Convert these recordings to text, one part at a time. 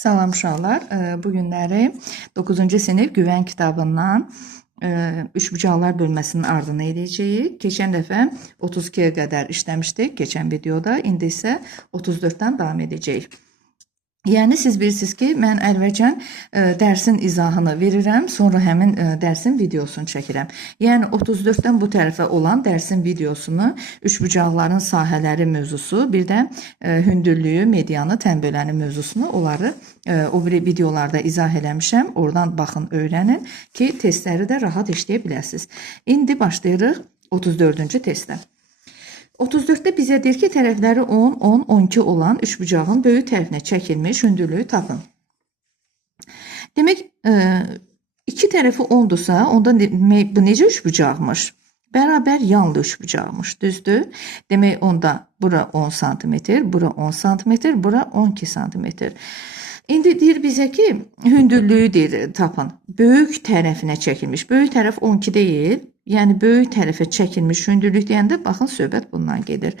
Salam uşaqlar. Bu günləri 9-cu sinif güvən kitabından üçbucaqlar bölməsinin ardını edəcəyik. Keçən dəfə 32-yə qədər işləmişdik keçən videoda. İndi isə 34-dən davam edəcəyik. Yəni siz bilirsiniz ki, mən əvvəlcən dərsin izahını verirəm, sonra həmin dərsin videosunu çəkirəm. Yəni 34-dən bu tərəfə olan dərsin videosunu, üçbucaqların sahələri mövzusu, bir də hündürlüyü, medianı, tənböləni mövzusunu onları o biri videolarda izah eləmişəm. Oradan baxın, öyrənin ki, testləri də rahat işləyə biləsiniz. İndi başlayırıq 34-cü testə. 34-də bizə deyir ki, tərəfləri 10, 10, 12 olan üçbucağın böyük tərəfinə çəkilmiş hündürlüyü tapın. Demək, iki tərəfi 10-dursa, onda bu necə üçbucaqmış? Bərabər yanlı üçbucaqmış, düzdür? Demək, onda bura 10 cm, bura 10 cm, bura 12 cm. İndi deyir bizə ki, hündürlüyü deyir, tapın. Böyük tərəfinə çəkilmiş. Böyük tərəf 12 deyil. Yəni, böyük tərəfə çəkilmiş hündürlük deyəndə, baxın, söhbət bundan gedir.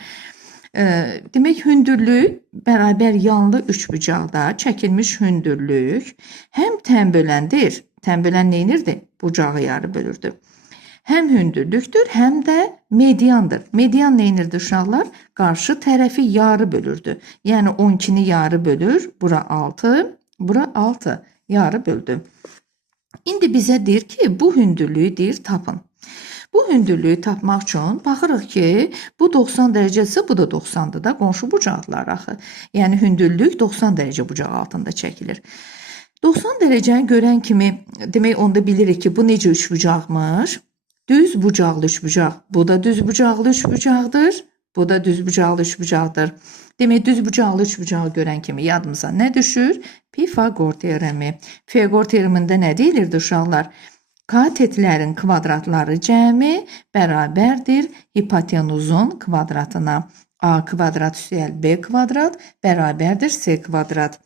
Demək, hündürlük bərabər yanlı üçbucaqda çəkilmiş hündürlük həm tənböləndir. Tənbölən neynirdir? Bucağı yarı bölürdü. Həm hündürlükdür, həm də mediandır. Median neynirdir uşaqlar? Qarşı tərəfi yarı bölürdü. Yəni 12-ni yarı bölür, bura 6, bura 6 yarı böldü. İndi bizə deyir ki, bu hündürlüyü deyir tapın. Bu hündürlüyü tapmaq üçün baxırıq ki, bu 90 dərəcəsə, bu da 90-dır da, qonşu bucaqlar axı. Yəni hündürlük 90 dərəcə bucaq altında çəkilir. 90 dərəcəni görən kimi, demək onda bilirik ki, bu necə üçbucaqmış? Düz bucaqlı üçbucaq. Bu da düz bucaqlı üçbucaqdır. Bu da düz bucaqlı üçbucaqdır. Demək, düz bucaqlı üçbucağı görən kimi yadımıza nə düşür? Pifaqor teoremi. Pifaqor teoremində nə deyilirdi uşaqlar? Katetlərin kvadratları cəmi bərabərdir hipotenuzun kvadratına. A kvadrat üstəgəl B kvadrat bərabərdir C kvadrat.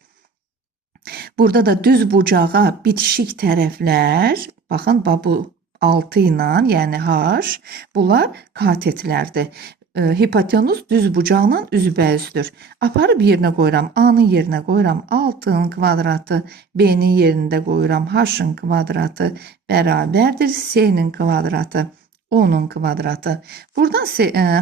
Burada da düz bucağa bitişik tərəflər, baxın, bu 6 ilə, yəni H, bunlar katetlərdir. Hipotenuz düz bucaqla üzbəüzdür. Aparıb yerinə qoyuram, A-nın yerinə qoyuram 6-nın kvadratı, B-nin yerində qoyuram H-ın kvadratı bərabərdir C-nin kvadratı, 10-un kvadratı. Buradan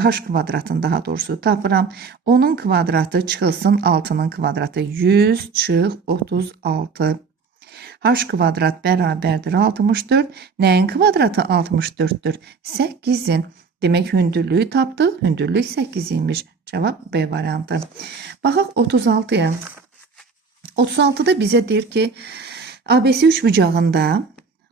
H kvadratını daha doğrusu tapıram. 10-un kvadratı çıxılsın 6-nın kvadratı, 100 çıx 36. H kvadrat bərabərdir 64. Nəyin kvadratı 64-dür? 8-in. Demək, hündürlüyü tapdıq. Hündürlük 8 imiş. Cavab B variantı. Baxaq 36-ya. 36-da bizə deyir ki, ABC üçbucağında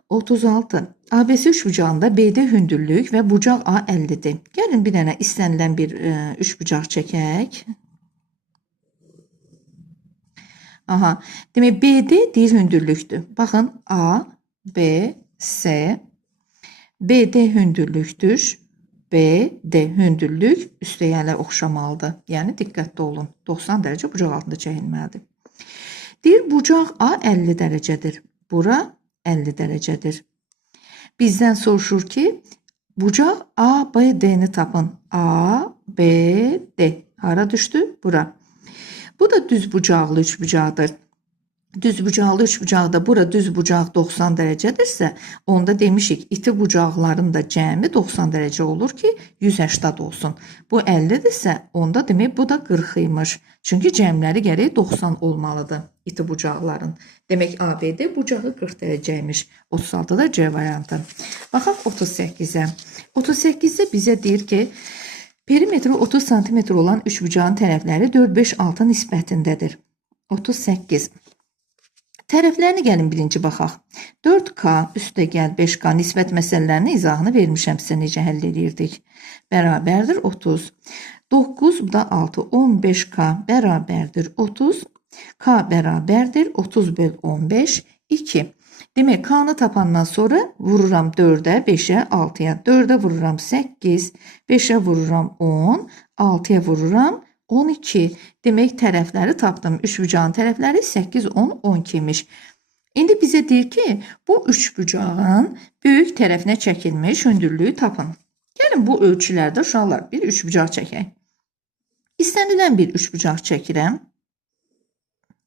36. ABC üçbucağında BD hündürlük və bucaq A 50-dir. Gəlin bir dənə istənilən bir üçbucaq çəkək. Aha. Demək, BD deyir hündürlükdür. Baxın, A, B, C. BD hündürlükdür. B, D hündürlük üstəyələ oxşamalıdır. Yəni, diqqətli olun. 90 dərəcə bucaq altında çəkilməlidir. Deyir, bucaq A 50 dərəcədir. Bura 50 dərəcədir. Bizdən soruşur ki, bucaq A, B, D-ni tapın. A, B, D. Hara düşdü? Bura. Bu da düz bucaqlı üçbucaqdır. Düz bucaqlı üçbucaqda bura düz bucaq 90 dərəcədirsə, onda demişik, iti bucaqların da cəmi 90 dərəcə olur ki, 180 olsun. Bu 50-dirsə, onda demək, bu da 40 imiş. Çünki cəmləri gərək 90 olmalıdır iti bucaqların. Demək, ABD bucağı 40 dərəcəymiş. 36-da C variantı. Baxaq 38-ə. 38-də bizə deyir ki, perimetri 30 cm olan üçbucağın tərəfləri 4-5-6 nisbətindədir. 38. Tərəflərini gəlin birinci baxaq. 4K üstəgəl 5K nisbət məsələlərinin izahını vermişəm sizə necə həll edirdik. Bərabərdir 30. 9, bu da 6. 15K bərabərdir 30. K bərabərdir 30 böl 15, 2. Demək, K-nı tapandan sonra vururam 4-ə, 5-ə, 6-ya. 4-ə vururam 8, 5-ə vururam 10, 6-ya vururam 12. Demək, tərəfləri tapdım. Üçbucağın tərəfləri 8, 10, 12 imiş. İndi bizə deyir ki, bu üçbucağın böyük tərəfinə çəkilmiş hündürlüyü tapın. Gəlin, bu ölçülərdə uşaqlar bir üçbucaq çəkək. İstənilən bir üçbucaq çəkirəm.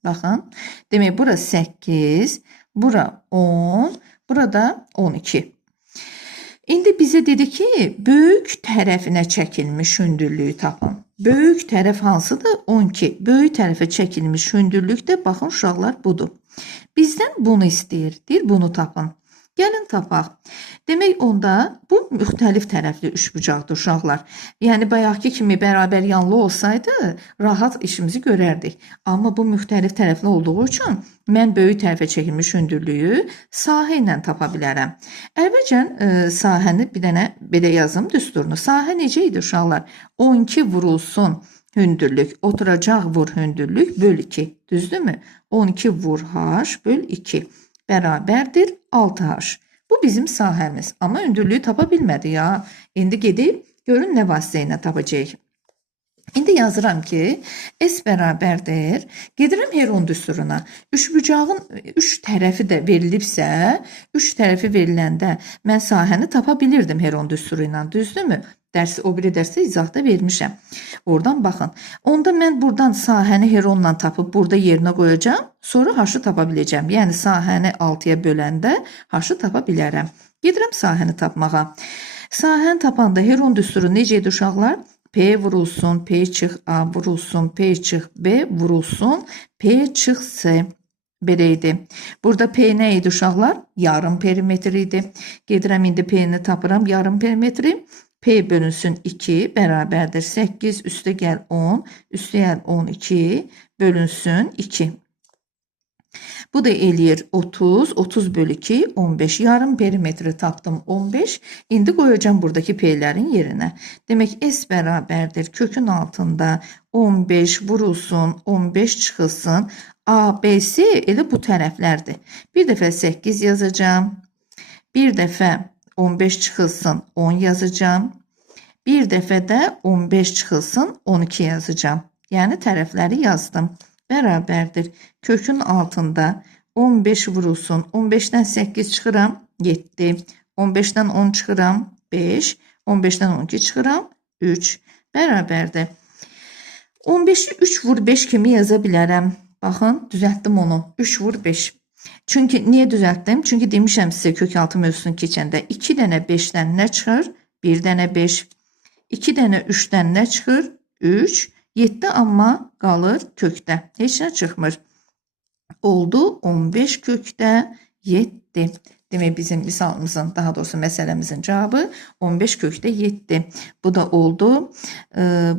Baxın. Demək, bura 8, bura 10, burada 12. İndi bizə dedi ki, böyük tərəfinə çəkilmiş hündürlüyü tapın. Böyük tərəf hansıdır? 12. Böyük tərəfə çəkilmiş hündürlük də baxın uşaqlar budur. Bizdən bunu istəyir. Deyir, bunu tapın. Gəlin tapaq. Demək, onda bu müxtəlif tərəfli üçbucaqdır uşaqlar. Yəni, bayaqki kimi bərabər yanlı olsaydı, rahat işimizi görərdik. Amma bu müxtəlif tərəfli olduğu üçün mən böyük tərəfə çəkilmiş hündürlüyü sahə ilə tapa bilərəm. Əvvəlcən sahəni bir dənə belə yazım düsturunu. Sahə necə idi uşaqlar? 12 vurulsun hündürlük, oturacaq vur hündürlük böl 2. Düzdürmü? 12 vur h böl 2 bərabərdir 6h. Bu bizim sahəmiz. Amma hündürlüyü tapa bilmədi ya. İndi gedib görün nə vasitə ilə tapacağıq. İndi yazıram ki, S bərabərdir. Gedirəm Heron düsturuna. Üçbucağın 3 tərəfi də verilibsə, 3 tərəfi veriləndə mən sahəni tapa bilirdim Heron düsturu ilə. Düzdürmü? O biri dərsdə izahda vermişəm. Oradan baxın. Onda mən buradan sahəni Heronla tapıb burada yerinə qoyacağım. Sonra h-ı tapa biləcəm. Yəni sahəni 6-ya böləndə h-ı tapa bilərəm. Gedirəm sahəni tapmağa. Sahəni tapanda Heron düsturu necə idi uşaqlar? P vurulsun, P çıx A vurulsun, P çıx B vurulsun, P çıx S. Belə idi. Burada P nə idi uşaqlar? Yarım perimetr idi. Gedirəm indi P-ni tapıram. Yarım perimetri. P bölünsün 2 bərabərdir 8, üstə gəl 10, üstə gəl 12, bölünsün 2. Bu da eləyir 30, 30 bölü 2, 15. Yarım perimetri tapdım 15. İndi qoyacağım buradakı P'lərin yerinə. Demək, S bərabərdir kökün altında 15 vurulsun, 15 çıxılsın. A, B, C elə bu tərəflərdir. Bir dəfə 8 yazacağım. Bir dəfə 15 çıxılsın 10 yazacağım. Bir dəfə də 15 çıxılsın 12 yazacağım. Yəni tərəfləri yazdım. Bərabərdir. Kökün altında 15 vurulsun. 15-dən 8 çıxıram 7. 15-dən 10 çıxıram 5. 15-dən 12 çıxıram 3. Bərabərdir. 15-i 3 vur 5 kimi yaza bilərəm. Baxın, düzəltdim onu. 3 vur 5. Çünki niyə düzəltdim? Çünki demişəm sizə kök altı mövzusunu keçəndə 2 dənə 5-dən nə çıxır? 1 dənə 5. 2 dənə 3-dən nə çıxır? 3. 7 amma qalır kökdə. Heç nə çıxmır. Oldu 15 kökdə 7. Demək, bizim misalımızın, daha doğrusu məsələmizin cavabı 15 kökdə 7. Bu da oldu.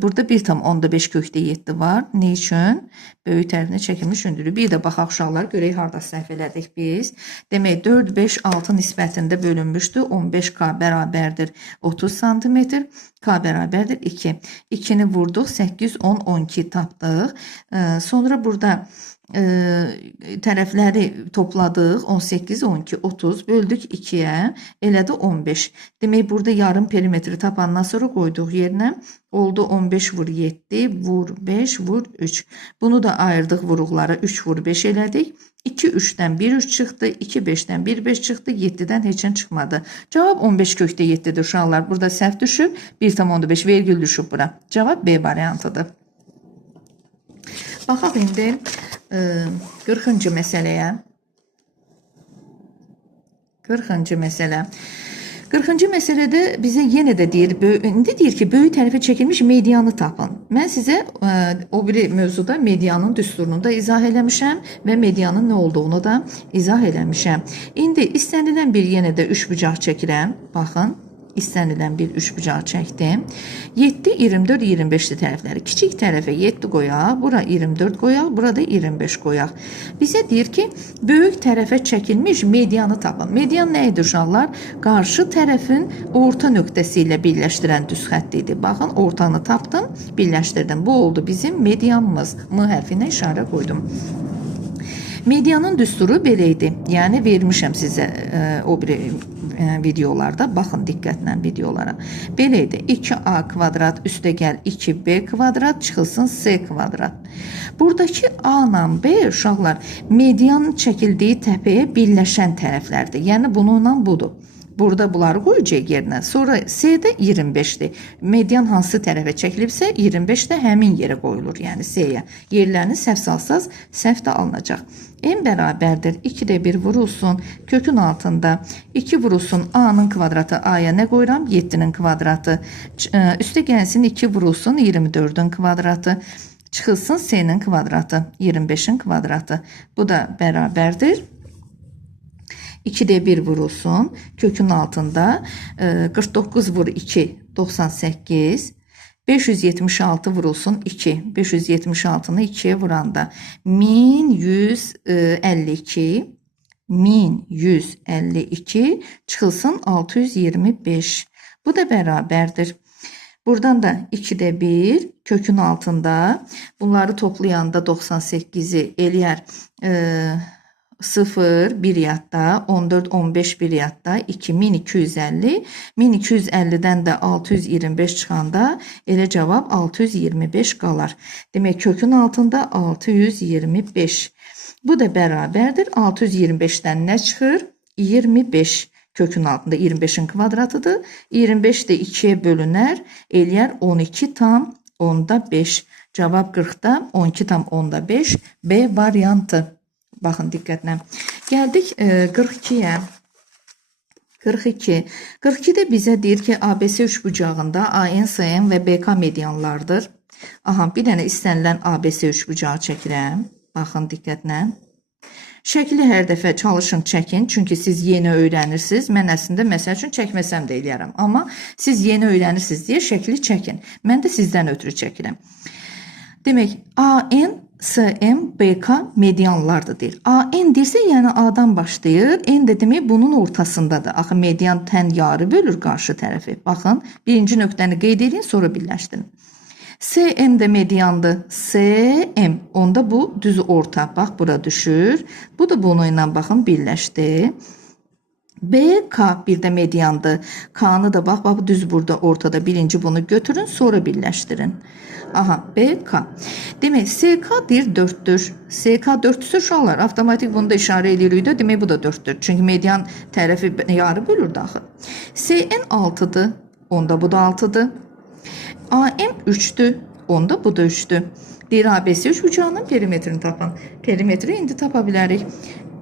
Burada 1,5 kökdə 7 var. Ne üçün? Böyük tərəfinə çəkilmiş hündürlük. Bir də baxaq uşaqlar, görək harda səhv elədik biz. Demək, 4, 5, 6 nisbətində bölünmüşdü. 15K bərabərdir 30 cm. K bərabərdir 2. 2-ni vurduq, 8, 10, 12 tapdıq. Sonra burada tərəfləri topladıq. 18, 12, 30 böldük 2-yə. Elədi 15. Demək, burada yarım perimetri tapandan sonra qoyduq yerinə. Oldu 15 vur 7, vur 5, vur 3. Bunu da ayırdıq vuruqlara. 3 vur 5 elədik. 2, 3-dən 1, 3 çıxdı. 2, 5-dən 1, 5 çıxdı. 7-dən heç nə çıxmadı. Cavab 15 kökdə 7-dir uşaqlar. Burada səhv düşüb. 1,15 vergül düşüb bura. Cavab B variantıdır. Baxaq indi 40-cı məsələyə. 40-cı məsələ. 40-cı məsələdə bizə yenə də deyir, indi deyir ki, böyük tərəfə çəkilmiş medianı tapın. Mən sizə o biri mövzuda medianın düsturunu da izah eləmişəm və medianın nə olduğunu da izah eləmişəm. İndi istənilən bir yenə də üçbucaq çəkirəm. Baxın. İstənilən bir üçbucaq çəkdim. 7, 24, 25-li tərəfləri. Kiçik tərəfə 7 qoyaq, bura 24 qoyaq, burada 25 qoyaq. Bizə deyir ki, böyük tərəfə çəkilmiş medianı tapın. Median nə idi uşaqlar? Qarşı tərəfin orta nöqtəsi ilə birləşdirən düz xətt idi. Baxın, ortanı tapdım, birləşdirdim. Bu oldu bizim medianımız. M hərfinə işarə qoydum. Medianın düsturu belə idi. Yəni vermişəm sizə o biri videolarda. Baxın diqqətlə videolara. Belə idi. 2A kvadrat üstə gəl 2B kvadrat çıxılsın S kvadrat. Buradakı A ilə B uşaqlar medianın çəkildiyi təpəyə birləşən tərəflərdir. Yəni bununla budur. Burada bunları qoyacaq yerinə. Sonra C-də 25-dir. Median hansı tərəfə çəkilibsə 25 də həmin yerə qoyulur. Yəni C-yə. Yerlərini səhv salsaz səhv də alınacaq. N bərabərdir. 2-də 1 vurulsun. Kökün altında 2 vurulsun. A-nın kvadratı A-ya nə qoyuram? 7-nin kvadratı. Üstə gəlsin 2 vurulsun. 24-ün kvadratı. Çıxılsın C-nin kvadratı. 25-in kvadratı. Bu da bərabərdir. 2'de 1 vurulsun. Kökün altında 49 vur 2 98. 576 vurulsun 2. 576'nı 2'ye vuranda 1152. 1152 çıxılsın 625. Bu da bərabərdir. Buradan da 2'de 1 kökün altında bunları toplayanda 98'i eləyər 0, 1 yadda, 14, 15 bir yadda, 2250. 1250'den də 625 çıxanda elə cavab 625 qalar. Demək kökün altında 625. Bu da bərabərdir. 625'dən nə çıxır? 25. Kökün altında 25'in kvadratıdır. 25 de 2'ye bölünər. Eləyər 12 tam onda 5. Cavab 40'da 12 tam onda 5. B variantı. Baxın diqqətlə. Gəldik 42-yə. 42. 42-də bizə deyir ki, ABC üçbucağında AN, SN və BK medianlardır. Aha, bir dənə istənilən ABC üçbucağı çəkirəm. Baxın diqqətlə. Şəkli hər dəfə çalışın çəkin. Çünki siz yeni öyrənirsiniz. Mən əslində məsəl üçün çəkməsəm də eləyərəm. Amma siz yeni öyrənirsiniz deyə şəkli çəkin. Mən də sizdən ötürü çəkirəm. Demək, AN, SM, BK medianlardır deyir. AN deyirsə, yəni A-dan başlayır. N də demək bunun ortasındadır. Axı median tən yarı bölür qarşı tərəfi. Baxın, birinci nöqtəni qeyd edin, sonra birləşdirin. SM də mediandır. SM, onda bu düz orta. Bax, bura düşür. Bu da bununla baxın, birləşdi. BK bir də mediandır. K-nı da bax, düz burada ortada. Birinci bunu götürün, sonra birləşdirin. Aha, BK. Demək, SK deyir 4'dür. SK 4'dür uşaqlar. Avtomatik bunu da işarə edirik də. Demək, bu da 4'dür. Çünki median tərəfi yarı bölür daxil. SN 6'dır. Onda bu da 6'dır. AM 3'dür. Onda bu da 3'dür. Deyir, ABC üçbucağının perimetrini tapın. Perimetri indi tapa bilərik.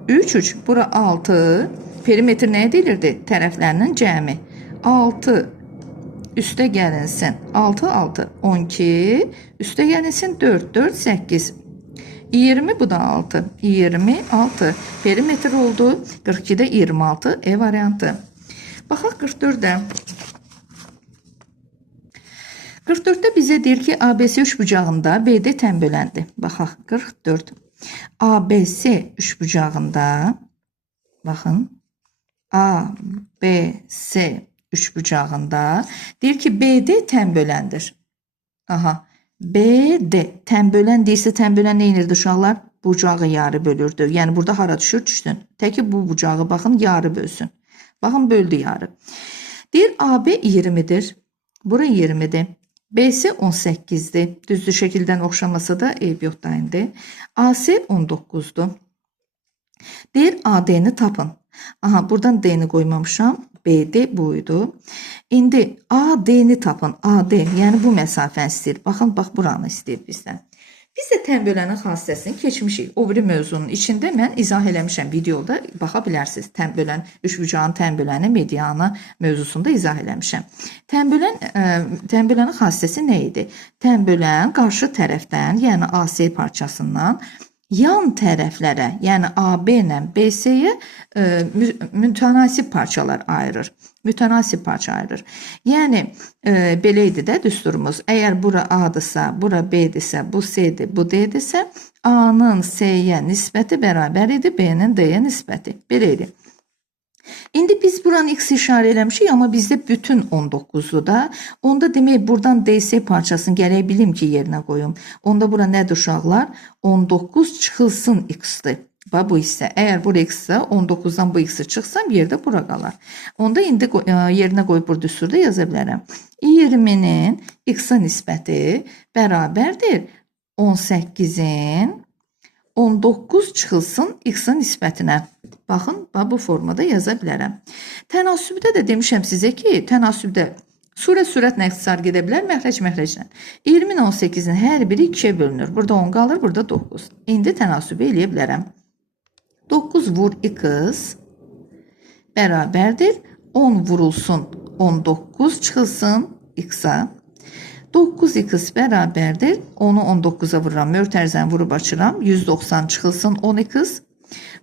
3, 3. Bura 6. Perimetr nəyə deyilirdi? Tərəflərinin cəmi. 6 üstə gəlinsin 6, 6, 12, üstə gəlinsin 4, 4, 8, 20, bu da 6, 26, perimetr oldu, 42'də 26, E variantı. Baxaq 44'də. 44'də bizə deyir ki, ABC üçbucağında BD tənböləndir. Baxaq, 44. ABC üçbucağında, baxın, ABC üçbucağında deyir ki, BD tənböləndir. Aha, BD tənbölən deyirsə, tənbölən nə inirdi uşaqlar? Bucağı yarı bölürdü. Yəni, burada hara düşür? Düşsün. Təki bu bucağı, baxın, yarı bölsün. Baxın, böldü yarı. Deyir, AB 20'dir. Bura 20'dir. BC 18'dir. Düzdür, şəkildən oxşamasa da eyb yoxdur indi. AC 19'dur. Deyir, AD-ni tapın. Aha, buradan D-ni qoymamışam. BD buydu. İndi AD-ni tapın. AD, yəni bu məsafəni istəyir. Baxın, bax, buranı istəyir bizdən. Biz də tənbölənin xassəsini keçmişik. O biri mövzunun içində mən izah eləmişəm. Videoda baxa bilərsiniz. Tənbölən, üçbucağın tənböləni, medianı mövzusunda izah eləmişəm. Tənbölənin xassəsi nə idi? Tənbölən qarşı tərəfdən, yəni AC parçasından yan tərəflərə, yəni AB ilə BC-yə mütənasib parçalar ayırır. Mütənasib parça ayırır. Yəni, belə idi də düsturumuz. Əgər bura A-dırsa, bura B-dirsə, bu C-dir, bu D-dirsə, A-nın C-yə nisbəti bərabər idi, B-nin D-yə nisbəti. Belə idi. İndi biz buranı x işarə eləmişik, amma bizdə bütün 19'dur da. Onda demək, buradan DC parçasını gərək bilim ki, yerinə qoyum. Onda bura nədir uşaqlar? 19 çıxılsın x-dir. Bax, bu hissə. Əgər bura x-sə, 19'dan bu x-i çıxsam, yerdə bura qalar. Onda indi yerinə qoyub burada üstürdə yaza bilərəm. 20'nin x-a nisbəti bərabərdir 18'in 19 çıxılsın x-a nisbətinə. Baxın, bu formada yaza bilərəm. Tənasübdə də demişəm sizə ki, tənasübdə sürətlə ixtisar gedə bilər, məxrəclə. 20-nin 18-in hər biri 2-yə bölünür. Burada 10 qalır, burada 9. İndi tənasübü eləyə bilərəm. 9 vur x bərabərdir. 10 vurulsun 19 çıxılsın x-a. 9x bərabərdir. Onu 19-a vururam. Mötərizəni vurub açıram. 190 çıxılsın 10x.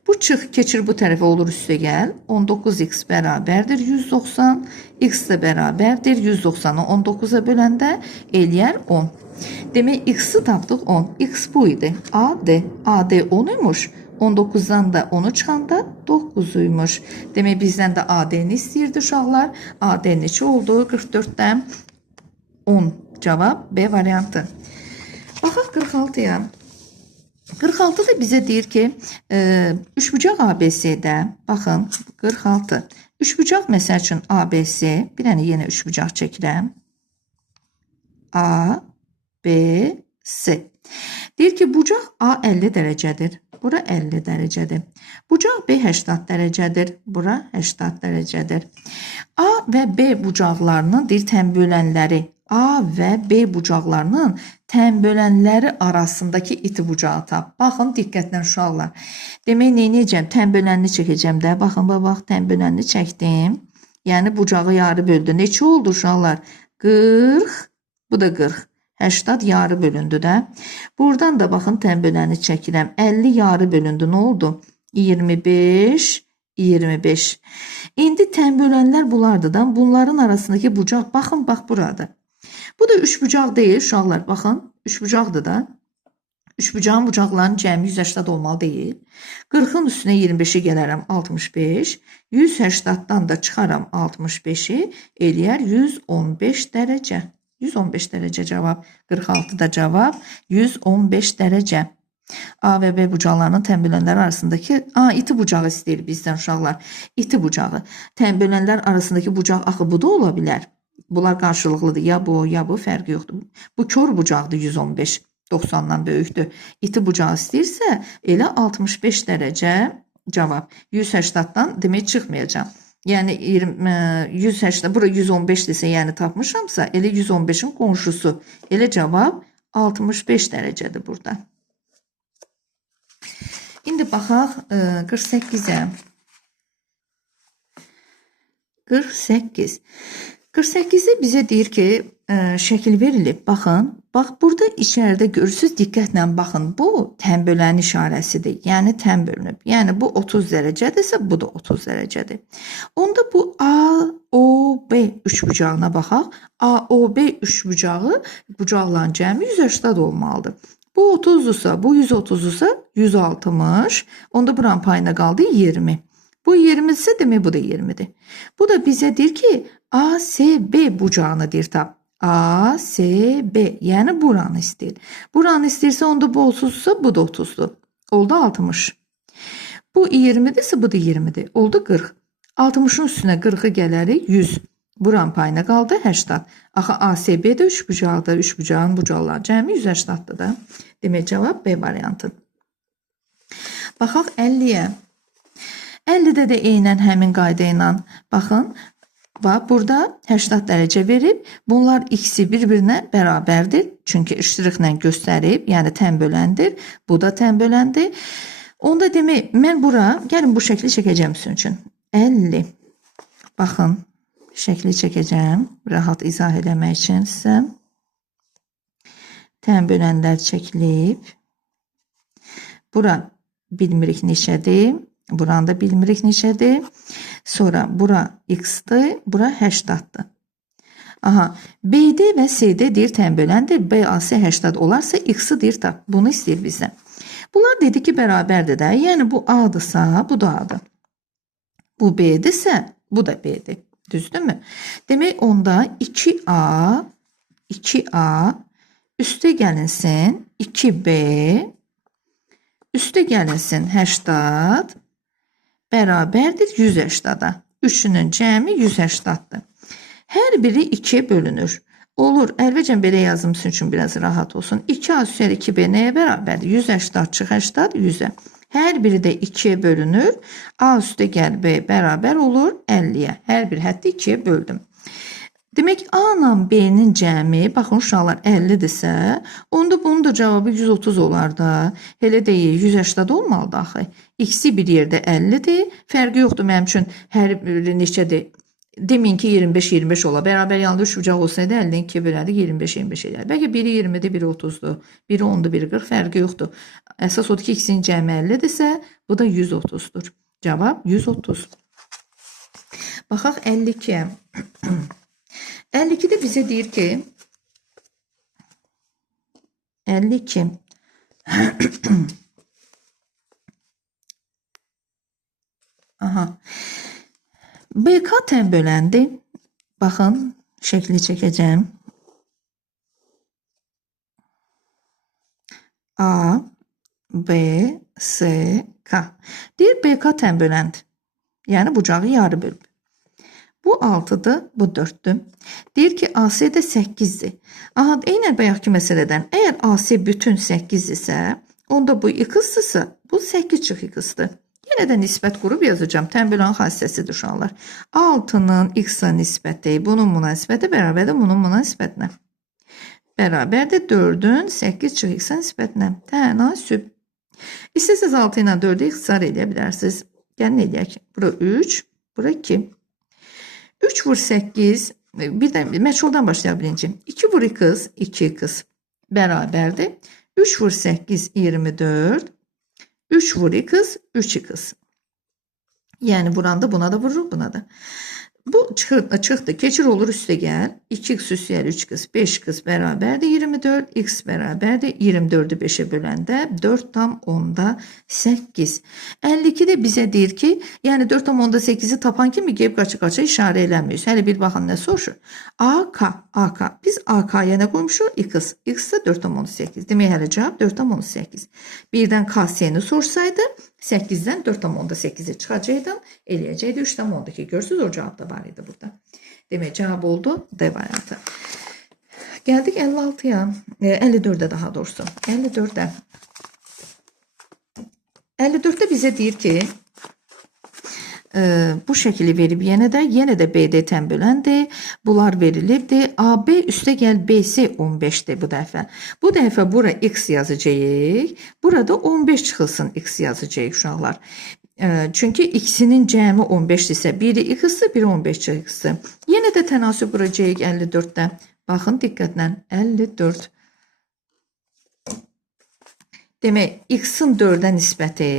Bu çıx keçir bu tərəfə olur üstə gəl. 19x bərabərdir 190. X də bərabərdir 190-ı 19-a böləndə eləyər 10. Demək x-i tapdıq 10. X bu idi. AD. AD 10 imiş. 19-dan da 10'u çıxanda 9'uymuş. Demək bizdən də AD-ni istəyirdi uşaqlar. AD neçə oldu? 44'dən 10 cavab B variantı. Baxaq 46-ya. 46 da bizə deyir ki, üçbucaq ABC-də, baxın, 46. Üçbucaq məsəl üçün ABC, bir dənə yenə üçbucaq çəkirəm. A, B, C. Deyir ki, bucaq A 50 dərəcədir. Bura 50 dərəcədir. Bucaq B 80 dərəcədir. Bura 80 dərəcədir. A və B bucaqlarının deyir tənbölənləri, A və B bucaqlarının tənbölənləri arasındakı iti bucağı tap. Baxın, diqqətlə uşaqlar. Demək, neynəyəcəm? Tənbölənini çəkəcəm də. Baxın, bax, tənbölənini çəkdim. Yəni, bucağı yarı böldü. Neçə oldu uşaqlar? 40, bu da 40. 80 yarı bölündü də. Buradan da baxın, tənböləni çəkirəm. 50 yarı bölündü. Nə oldu? 25, 25. İndi tənbölənlər bulardır da. Bunların arasındakı bucaq, baxın, bax, buradır. Bu da üçbucaq deyil, uşaqlar. Baxın, üçbucaqdır da. Üçbucağın bucaqlarının cəmi 180 olmalı deyil. 40-ın üstünə 25-i gələrəm 65. 180-dan da çıxaram 65-i. Eləyər 115 dərəcə. 115 dərəcə cavab. 46-da cavab 115 dərəcə. A və B bucaqlarının tənbölənləri arasındakı iti bucağı istəyir bizdən uşaqlar. İti bucağı. Tənbölənlər arasındakı bucaq axı bu da ola bilər. Bunlar qarşılıqlıdır. Ya bu fərqi yoxdur. Bu kör bucaqdır 115. 90-dan böyükdür. İti bucağı istəyirsə elə 65 dərəcə cavab. 180-dan demək çıxmayacaq. Yəni 180, bura 115 desə, yəni tapmışamsa, elə 115-in qonşusu. Elə cavab 65 dərəcədir burada. İndi baxaq 48-ə. 48. 48-i bizə deyir ki, şəkil verilib. Baxın, bax burada içəridə görürsüz, diqqətlə baxın. Bu tənbölən işarəsidir. Yəni tən bölünüb. Yəni bu 30 dərəcədirsə, bu da 30 dərəcədir. Onda bu AOB üçbucağına baxaq. AOB üçbucağı bucaqların cəmi 180 olmalıdır. Bu 30-dursa, bu 130-dursa 160. Onda buranın payına qaldı 20. Bu 20-dirsə, demək bu da 20-dir. Bu da bizə deyir ki, ASB bucağını deyir tap. ASB, yəni buranı istəyir. Buranı istəyirsə, onda bu 30-dursa, bu da 30-dur. Oldu 60. Bu 20-dirsə, bu da 20-dir. Oldu 40. 60-ın üstünə 40-ı gələrik 100. Buranın payına qaldı 80. Axı ASB də üçbucaqdır. Üçbucağın bucaqları cəmi 180-dır da. Demək, cavab B variantı. Baxaq 50-yə. 50-də də eynən həmin qayda ilə baxın. Bax, burada 80 dərəcə verib. Bunlar ikisi bir-birinə bərabərdir. Çünki iştirakla göstərib, yəni tənböləndir. Bu da tənböləndir. Onda demək, mən bura, gəlin bu şəkli çəkəcəm sizin üçün. 50. Baxın, şəkli çəkəcəm. Rahat izah eləmək üçün sizə. Tənbölənlər çəkilib. Bura bilmirik neçədir. Buranı da bilmirik neçədir. Sonra bura x-dir, bura 80-dır. Aha, BD və CD deyir tənböləndir. BAC 80 olarsa x-i deyir tap. Bunu istəyir bizdən. Bunlar dedi ki, bərabərdir də. Yəni bu A-dırsa, bu da A-dır. Bu B-dirsə, bu da B-dir. Düzdürmü? Demək, onda 2A üstə gəlinsin 2B üstə gəlinsin 80 bərabərdir 180-da. Üçünün cəmi 180-dır. Hər biri 2-yə bölünür. Olur, əlvəcən belə yazım sizin üçün biraz rahat olsun. 2A üstəlik 2B nəyə bərabərdir? 180 çıx 80, 100-ə. Hər biri də 2-yə bölünür. A üstə gəl B bərabər olur 50-yə. Hər bir həddi 2-yə böldüm. Demək A ilə B-nin cəmi, baxın uşaqlar 50-dirsə, onda bunun da cavabı 130 olar da. Elə deyil, 180 olmalıdır axı. İkisi bir yerdə 50-dir. Fərqi yoxdur mənim üçün hər biri neçədir. Demin ki 25-25 ola. Bərabər yanında 3 bucaq olsaydı 50-dən 2-yə bölərdik 25-25 edər. Bəlkə biri 20-dir, biri 30-dur, biri 10-dur, biri 40, fərqi yoxdur. Əsas odur ki ikisinin cəmi 50-dirsə, bu da 130-dur. Cavab 130. Baxaq 52-yə. 52-də bizə deyir ki 52 Aha. BK tənböləndi. Baxın, şəkli çəkəcəm. A, B, C, K. Deyir BK tənböləndi. Yəni bucağı yarı bölüb. Bu 6-dır, bu 4-dür. Deyir ki AC də 8-dir. Aha, eynən bayaqki məsələdən. Əgər AC bütün 8-dirsə, onda bu x-dırsa, bu 8 çıx x-dır. Yenə də nisbət qurub yazacağım. Tənbölənin xassəsidir uşaqlar. 6-nın x-a nisbəti, bunun buna nisbəti bərabərdir bunun buna nisbətinə. Bərabərdir 4-ün 8 çıx x-a nisbətinə. Tənasüb. İstəsəz 6 ilə 4-ü ixtisar edə bilərsiniz. Gəlin eləyək. Bura 3, bura 2. 3 vur 8, bir də məşğuldan başlayaq birinci. 2 vur x, 2x bərabərdir. 3 vur 8, 24. 3 vur x, 3x. Yəni buranda buna da vururuq, buna da. Bu çıxdı, keçir olur üstə gəl. 2x üstə 3x, 5x bərabərdir 24, x bərabərdir 24-ü 5-ə böləndə 4 tam 10-da 8. 52-də bizə deyir ki, yəni 4 tam 10-da 8-i tapan kimi gəlib qaça-qaça işarə eləmiyoruz. Hələ bir baxın nə soruşur? AK. Biz AK-ya nə qoymuşuq? X. X də 4 tam 18. Demək hələ cavab 4 tam 18. Birdən KC-ni sorsaydı, 8-dən 4 tam 18-i çıxacaqdım, eləyəcəkdi 3 tam 12. Görürsünüz, o cavab da var idi burada. Demək, cavab oldu D variantı. Gəldik 56-ya, 54-də daha doğrusu. 54-də. 54-də bizə deyir ki, bu şəkili verib yenə də BD tənböləndir. Bunlar verilibdir. AB üstə gəl BC 15-dir bu dəfə. Bu dəfə bura x yazacağıq. Burada 15 çıxılsın x yazacağıq uşaqlar. Çünki ikisinin cəmi 15-dirsə, biri x-dır, biri 15 x-dır. Yenə də tənasüb quracağıq 54-də. Baxın diqqətlə 54. Demək, x-in 4-ə nisbəti,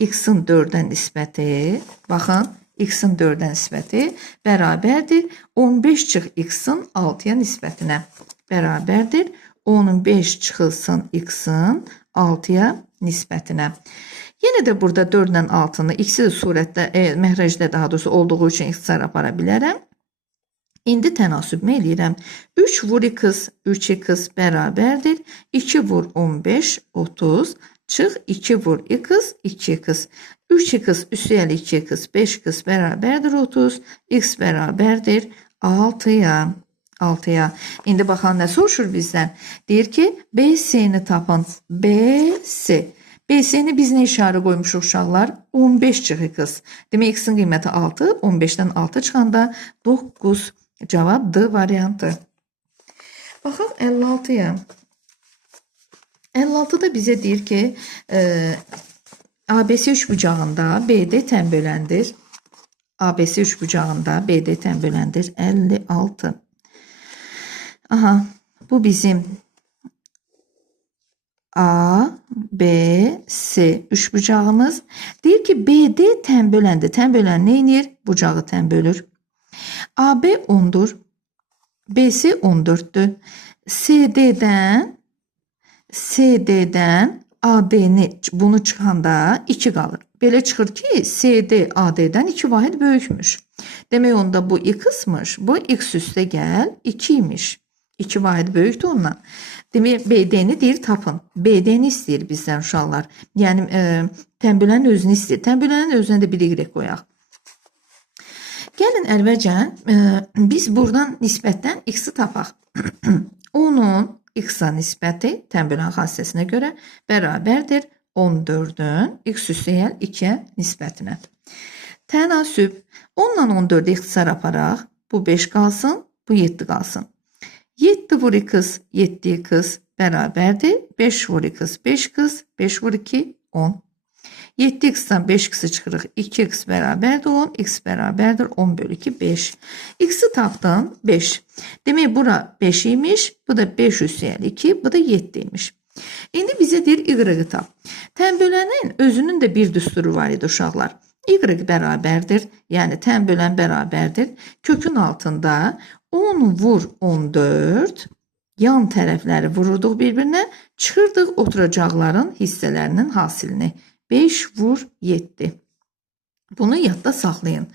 x-in 4-ə nisbəti, baxın, x-in 4-ə nisbəti bərabərdir 15 çıx x-in 6-ya nisbətinə. Bərabərdir 15 çıxılsın x-in 6-ya nisbətinə. Yenə də burada 4 ilə 6-nı ikisi də surətdə, məhrəcdə daha doğrusu olduğu üçün ixtisar apara bilərəm. İndi tənasübmə eləyirəm. 3 vur x, 3x bərabərdir. 2 vur 15, 30. Çıx 2 vur x, 2x. 3x üstəlik 2x, 5x bərabərdir 30. X bərabərdir 6-ya. 6-ya. İndi baxan nə soruşur bizdən? Deyir ki, BC-ni tapın. BC. BC-ni biz nə işarə qoymuşuq uşaqlar? 15 çıx x. Demək, x-in qiyməti 6. 15-dən 6 çıxanda 9. Cavab D variantı. Baxaq 56-ya. 56-da bizə deyir ki, ABC üçbucağında BD tənböləndir. ABC üçbucağında BD tənböləndir. 56. Aha, bu bizim A, B, C üçbucağımız. Deyir ki, BD tənböləndi. Tənbölən nə edir? Bucağı tənbölür. AB 10'dur. BC 14'dür. CD'den AD'ni bunu çıxanda 2 qalır. Belə çıxır ki, CD AD'dən 2 vahid böyükmüş. Demək onda bu x'mış. Bu x üstə gəl 2 imiş. 2 vahid böyükdür ondan. Demək BD'ni deyir tapın. BD'ni istəyir bizdən uşaqlar. Yəni tənbölənin özünü istəyir. Tənbölənin özünə də bir y qoyaq. Gəlin əvvəlcə biz buradan nisbətdən x-i tapaq. Onun x-a nisbəti tənbölən xassəsinə görə bərabərdir 14'ün x üstəgəl 2-yə nisbətinə. Tənasüb 10 ilə 14 ixtisar aparaq. Bu 5 qalsın, bu 7 qalsın. 7 vur 2 7 2 bərabərdir. 5 vur 2 5 2 5 vur 2 10. 7x'dan 5x'i çıxırıq. 2x bərabərdir 10. X bərabərdir 10 bölü 2 5. X'i tapdım 5. Demək bura 5 imiş. Bu da 5 üstəgəl 2. Bu da 7 imiş. İndi bizə deyir y-i tap. Tən bölənin özünün də bir düsturu var idi uşaqlar. Y bərabərdir. Yəni tən bölən bərabərdir. Kökün altında 10 vur 14. Yan tərəfləri vururduq bir-birinə. Çıxırdıq oturacaqların hissələrinin hasilini. 5 vur 7. Bunu yadda saxlayın.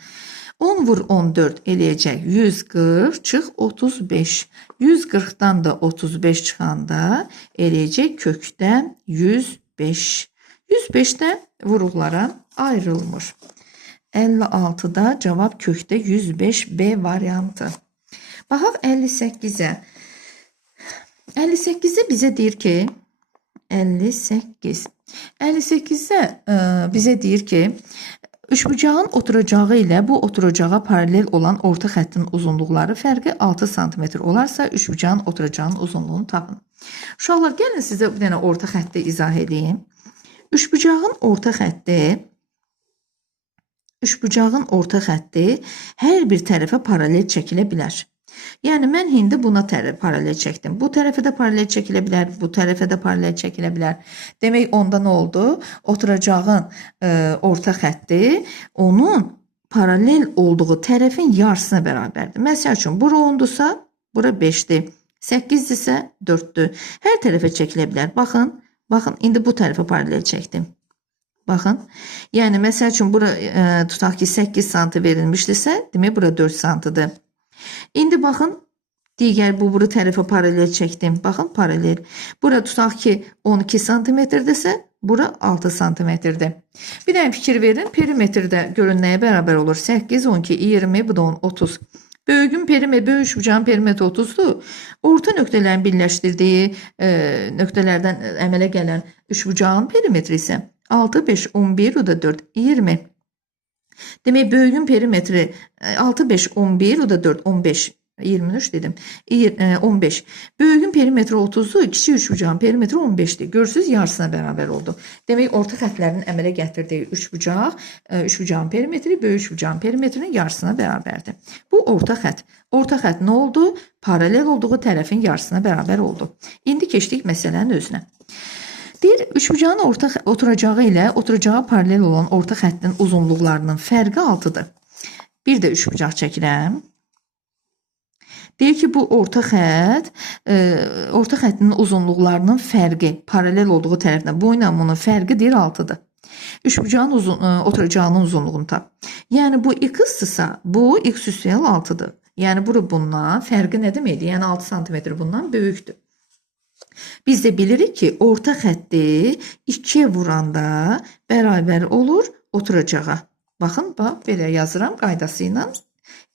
10 vur 14 eləyəcək 140 çıx 35. 140'dan da 35 çıxanda eləyəcək kökdən 105. 105 də vuruqlara ayrılmış. 56'da cavab kökdə 105B variantı. Baxaq 58'ə. 58'də bizə deyir ki 58. 58'də bizə deyir ki üçbucağın oturacağı ilə bu oturacağa paralel olan orta xəttin uzunluqları fərqi 6 cm olarsa üçbucağın oturacağının uzunluğunu tapın. Uşaqlar gəlin sizə bir dənə orta xətti izah edeyim. Üçbucağın orta xətti hər bir tərəfə paralel çəkilə bilər. Yəni mən indi buna paralel çəkdim. Bu tərəfə də paralel çəkilə bilər, bu tərəfə də paralel çəkilə bilər. Demək onda nə oldu? Oturacağın orta xətti onun paralel olduğu tərəfin yarısına bərabərdir. Məsəl üçün bura 10'dursa, bura 5'dir. 8'dirsə 4'dür. Hər tərəfə çəkilə bilər. Baxın, indi bu tərəfə paralel çəkdim. Baxın. Yəni məsəl üçün bura tutaq ki 8 cm verilmişdirsə, demək bura 4 cm-dır. İndi baxın, digər bu tərəfə paralel çəkdim. Baxın, paralel. Bura tutaq ki 12 cm-dirsə, bura 6 cm-dir. Bir dənə fikir verin. Perimetrdə görün nəyə bərabər olur? 8, 12, 20, bu da 10, 30. Böyük üçbucağın perimetri 30'dur. Orta nöqtələrin birləşdirdiyi nöqtələrdən əmələ gələn üçbucağın perimetri isə 6, 5, 11, o da 4, 20. Demək böyüğün perimetri 6, 5, 11, o da 4, 15, 23 dedim. 15. Böyüğün perimetri 30'dur, kiçik üçbucağın perimetri 15'dir. Görürsünüz, yarısına bərabər oldu. Demək orta xətlərin əmələ gətirdiyi üçbucağın perimetri böyük üçbucağın perimetrinin yarısına bərabərdir. Bu orta xət. Orta xət nə oldu? Paralel olduğu tərəfin yarısına bərabər oldu. İndi keçdik məsələnin özünə. Deyir, üçbucağın oturacağı ilə oturacağa paralel olan orta xəttin uzunluqlarının fərqi 6'dır. Bir də üçbucaq çəkirəm. Deyir ki, bu orta xəttin uzunluqlarının fərqi paralel olduğu tərəfdən boyun bunun fərqi deyir 6'dır. Üçbucağın oturacağının uzunluğunu tap. Yəni bu x-dırsa, bu x üstəgəl 6'dır. Yəni bundan fərqi nə deməkdir? Yəni 6 cm bundan böyükdür. Biz də bilirik ki, orta xətti 2'ye vuranda bərabər olur oturacağa. Baxın, belə yazıram qaydası ilə.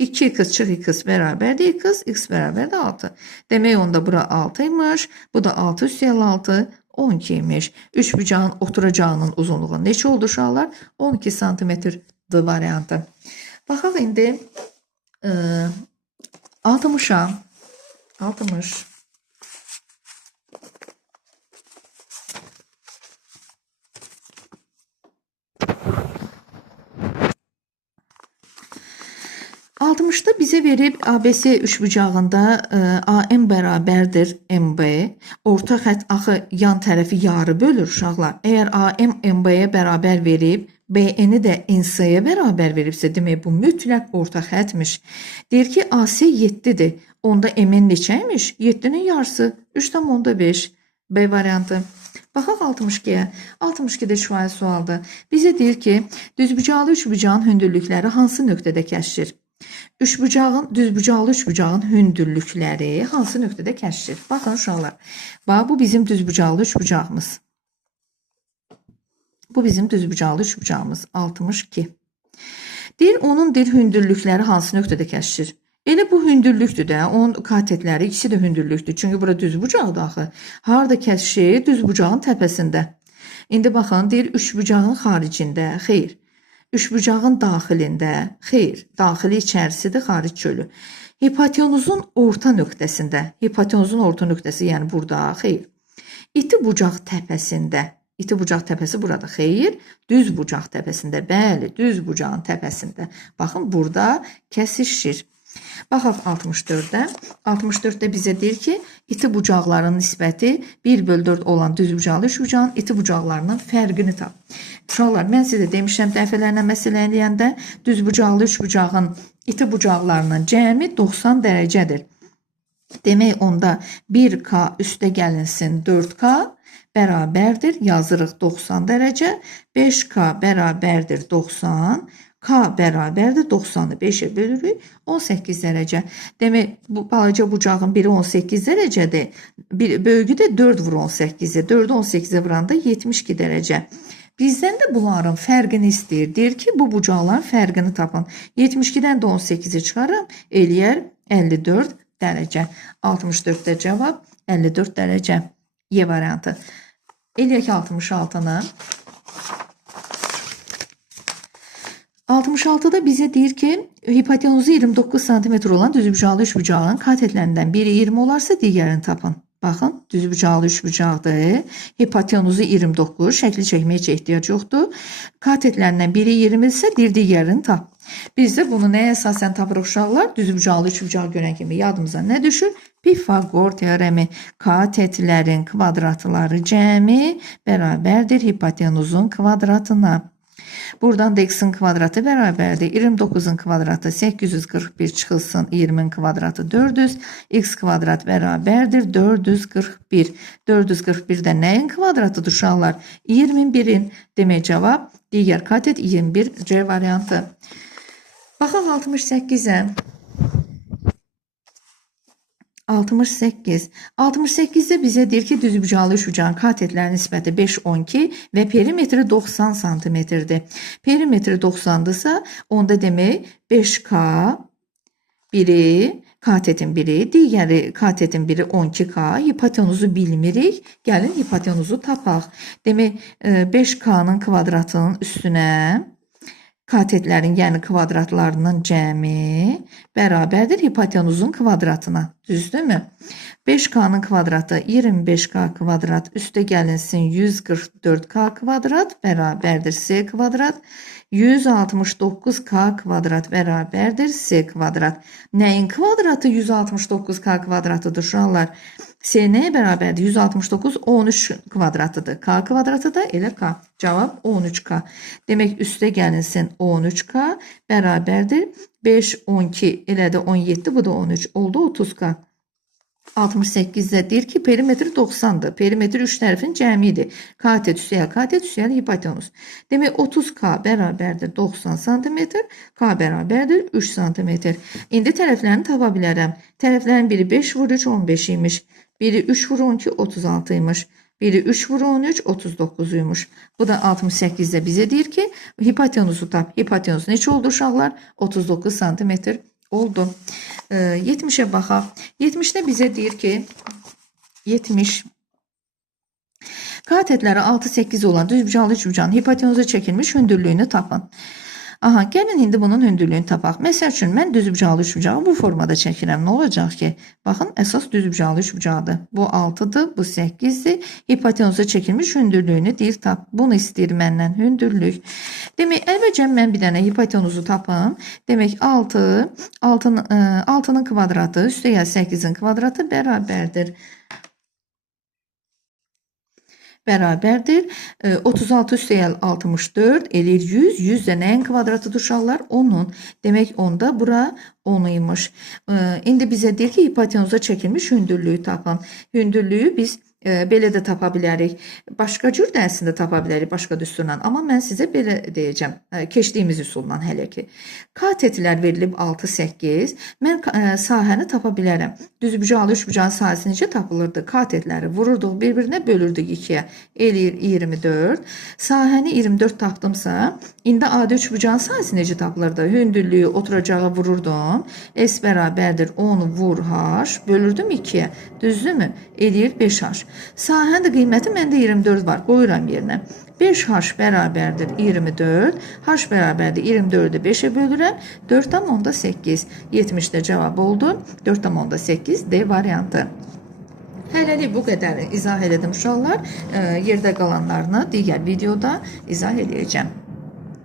2x çıx x bərabərdir x bərabərdir 6. Demək onda bura 6 imiş, bu da 6 üstəgəl 6, 12 imiş. Üçbucağın oturacağının uzunluğu neçə oldu uşaqlar? 12 cm-dir variantı. Baxaq indi 60'a. 60. 60'da bizə verib ABC üçbucağında AM bərabərdir MB. Orta xətt axı yan tərəfi yarı bölür uşaqlar. Əgər AM MB-yə bərabər verib, BN-i də NC-yə bərabər veribsə, demək bu mütləq orta xətmiş. Deyir ki, AC 7'dir. Onda MN neçəymiş? 7'nin yarısı 3,5. B variantı. Baxaq 62'yə. 62'də şifahi sualdır. Bizə deyir ki, düzbucaqlı üçbucağın hündürlükləri hansı nöqtədə kəsişir? Düzbucaqlı üçbucağın hündürlükləri hansı nöqtədə kəsişir? Baxın uşaqlar. Bu bizim düzbucaqlı üçbucağımız. Bu bizim düzbucaqlı üçbucağımız 62. Deyir, onun hündürlükləri hansı nöqtədə kəsişir? Elə bu hündürlükdür də, onun katetləri ikisi də hündürlükdür. Çünki bura düzbucaqdır axı. Harada kəsişir? Düzbucağın təpəsində. İndi baxın, deyir üçbucağın xaricində, xeyr. Üçbucağın daxilində, xeyr. Daxili içərisidir, xaric çölü. Hipotenuzun orta nöqtəsində, hipotenuzun orta nöqtəsi, yəni burada, xeyr. İti bucaq təpəsində, iti bucaq təpəsi burada, xeyr. Düz bucaq təpəsində, bəli, düz bucağın təpəsində. Baxın, burada kəsişir. Baxaq 64-də. 64-də bizə deyir ki, iti bucaqların nisbəti 1/4 olan düz bucaqlı üçbucağın iti bucaqlarının fərqini tap. Uşaqlar, mən sizə demişəm dəfələrlə məsələ eləyəndə, düz bucaqlı üçbucağın iti bucaqlarının cəmi 90 dərəcədir. Demək, onda 1K üstə gəlinsin 4K bərabərdir. Yazırıq 90 dərəcə. 5K bərabərdir 90. K bərabərdir 90-ı 5-ə bölürük 18 dərəcə. Demək, bu balaca bucağın biri 18 dərəcədir. Böyüyü də 4 vur 18-ə. 4-ü 18-ə vuranda 72 dərəcə. Bizdən də bunların fərqini istəyir. Deyir ki, bu bucaqların fərqini tapın. 72-dən də 18-i çıxarım, eləyər 54 dərəcə. 64-də cavab 54 dərəcə. Y variantı. Eləyək 66-nı. 66-da bizə deyir ki, hipotenuzu 29 cm olan düzbucaqlı üçbucağın katetlərindən biri 20 olarsa digərini tapın. Baxın, düzbucaqlı üçbucaqdır. Hipotenuzu 29, şəkli çəkməyə heç ehtiyac yoxdur. Katetlərindən biri 20 isə digərini tap. Biz də bunu nəyə əsasən tapırıq uşaqlar? Düzbucaqlı üçbucağı görən kimi yadımıza nə düşür? Pifaqor teoremi. Katetlərin kvadratları cəmi bərabərdir hipotenuzun kvadratına. Buradan da x-in kvadratı bərabərdir. 29-un kvadratı 841 çıxılsın 20-in kvadratı 400. X kvadrat bərabərdir 441. 441-də nəyin kvadratıdır uşaqlar? 21-in. Demək cavab digər katet 21 C variantı. Baxaq 68-ə. 68. 68-də bizə deyir ki, düzbucaqlı üçbucağın katetlərinin nisbəti 5-12 və perimetri 90 cm-dir. Perimetri 90-dırsa, onda demək 5K biri, katetin biri, digəri katetin biri 12K, hipotenuzu bilmirik, gəlin hipotenuzu tapaq. Demək, 5K-nın kvadratının üstünə katetlərin, yəni kvadratlarının cəmi bərabərdir hipotenuzun kvadratına. Düzdürmü? 5K-nın kvadratı 25K kvadrat üstə gəlinsin 144K kvadrat bərabərdir C kvadrat. 169K kvadrat bərabərdir C kvadrat. Nəyin kvadratı 169K kvadratıdır uşaqlar? C nəyə bərabərdir? 169 13 kvadratıdır. K kvadratı da elə K. Cavab 13K. Demək, üstə gəlinsin 13K bərabərdir. 5, 12, elə də 17, bu da 13. Oldu 30K. 68-də deyir ki, perimetri 90-dır. Perimetri 3 tərəfin cəmidir. Katet üstəgəl hipotenuz. Demək, 30K bərabərdir 90 cm, K bərabərdir 3 cm. İndi tərəflərini tapa bilərəm. Tərəflərin biri 5 vur 3, 15 imiş. Biri 3 vur 12, 36 imiş. Biri 3 vur 13, 39 imiş. Bu da 68-də bizə deyir ki, hipotenuzu tap. Hipotenuz neçə oldu uşaqlar? 39 cm oldu. 70'e baxaq. 70'də bizə deyir ki, 70 katetləri 6-8 olan düzbucaqlı üçbucağın hipotenuza çəkilmiş hündürlüyünü tapın. Aha, gəlin indi bunun hündürlüyünü tapaq. Məsəl üçün, mən düzbucaqlı üçbucağı bu formada çəkirəm. Nə olacaq ki? Baxın, əsas düzbucaqlı üçbucaqdır. Bu 6-dır, bu 8-dir. Hipotenuza çəkilmiş hündürlüyünü deyir tap. Bunu istəyir məndən hündürlük. Demək, əvvəlcə mən bir dənə hipotenuzu tapım. Demək, 6'nın kvadratı üstəgəl 8'in kvadratı bərabərdir. 36 üstəgəl 64 eləyir 100. 100 də nəyin kvadratıdır uşaqlar? 10'un. Demək, onda bura 10 imiş. İndi bizə deyir ki, hipotenuza çəkilmiş hündürlüyü tapın. Hündürlüyü biz belə də tapa bilərik. Başqa cür də əslində tapa bilərik, başqa düsturla. Amma mən sizə belə deyəcəm, keçdiyimiz üsulla hələ ki. Katetlər verilib 6-8. Mən sahəni tapa bilərəm. Düzbucaqlı üçbucağın sahəsi necə tapılırdı? Katetləri vururduq bir-birinə, bölürdük 2'yə. Eləyir 24. Sahəni 24 tapdımsa, indi adi üçbucağın sahəsi necə tapılırdı? Hündürlüyü oturacağı vururdum. S bərabərdir 10 vur H. Bölürdüm 2'yə. Düzdürmü? Eləyir 5H. Sahənin də qiyməti məndə 24 var. Qoyuram yerinə. 5h bərabərdir 24. H bərabərdir 24-ü 5-ə bölürəm. 4,8. 70 də cavab oldu. 4,8 D variantı. Hələlik bu qədəri izah elədim uşaqlar. Yerdə qalanlarını digər videoda izah edəcəm.